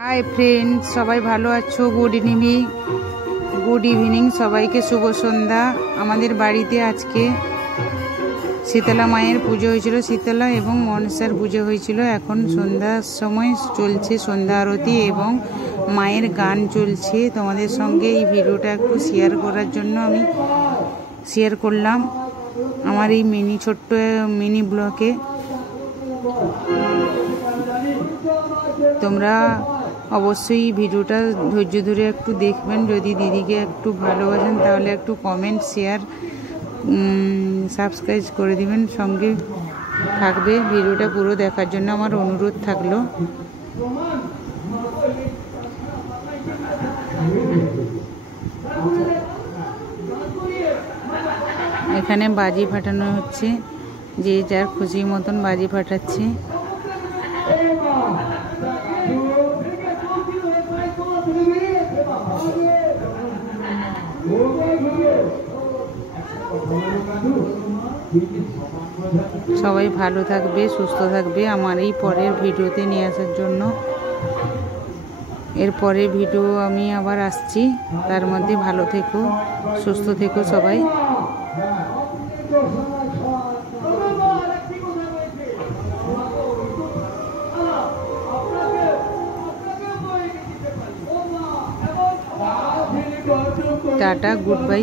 Hi friends सबाई भालो आछो good evening सबाइके शुभ सन्ध्या। आमादेर बाड़ीते आजके शीतला मायेर पुजो हयेछिलो, शीतला एवं मनसार पुजो हयेछिलो। एखन सन्ध्यार समय चलछे सन्ध्या आरती एवं मायेर गान चलछे। तोमादेर संगे এই ভিডিওটা একটু শেয়ার করার জন্য আমি শেয়ার করলাম আমার এই ছোট্ট মিনি ব্লগে। তোমরা অবশ্যই ভিডিওটা ধৈর্য ধরে একটু দেখবেন। যদি দিদিকে একটু ভালোবাসেন তাহলে একটু কমেন্ট শেয়ার সাবস্ক্রাইব করে দিবেন, সঙ্গে থাকবে। ভিডিওটা পুরো দেখার জন্য আমার অনুরোধ থাকলো। এখানে বাজি ফাটানো হচ্ছে, যে যার খুশি মতন বাজি ফাটাচ্ছে। সবাই ভালো থাকবে, সুস্থ থাকবে। আমার এই পরের ভিডিওতে নিয়ে আসার জন্য এর পরের ভিডিও আমি আবার আসছি। তার মধ্যে ভালো থেকো, সুস্থ থেকো সবাই। Tata good bye.